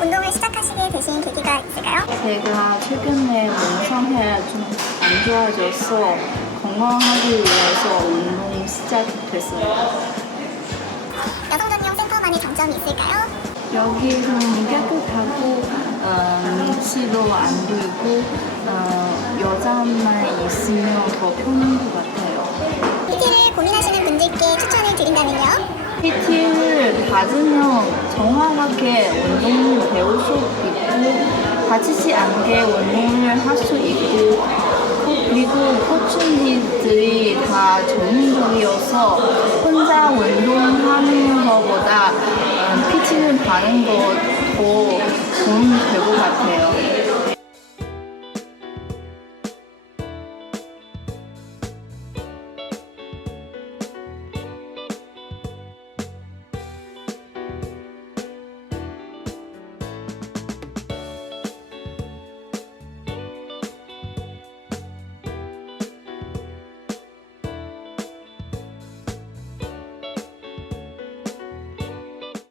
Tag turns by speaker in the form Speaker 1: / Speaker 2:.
Speaker 1: 운동을 시작하시게 되신 계기가 있을까요?
Speaker 2: 제가 최근에 몸 상태가 좀 안 좋아져서 건강하기 위해서 운동 시작했어요.
Speaker 1: 여성 전용 센터만의 장점이 있을까요?
Speaker 2: 여기 좀 깨끗하고 어, 눈치도 안 들고 어, 여자만 있으면 더 편한 것 같아요.
Speaker 1: PT를 고민하시는 분들께 추천을 드린다면요?
Speaker 2: PT를 받으면 정확하게 운동을 배울 수 있고 다치지 않게 운동을 할 수 있고 그리고 코치님들이 다 전문적이어서 혼자 운동하는 것보다 PT를 받는 거더 도움이 될것 같아요.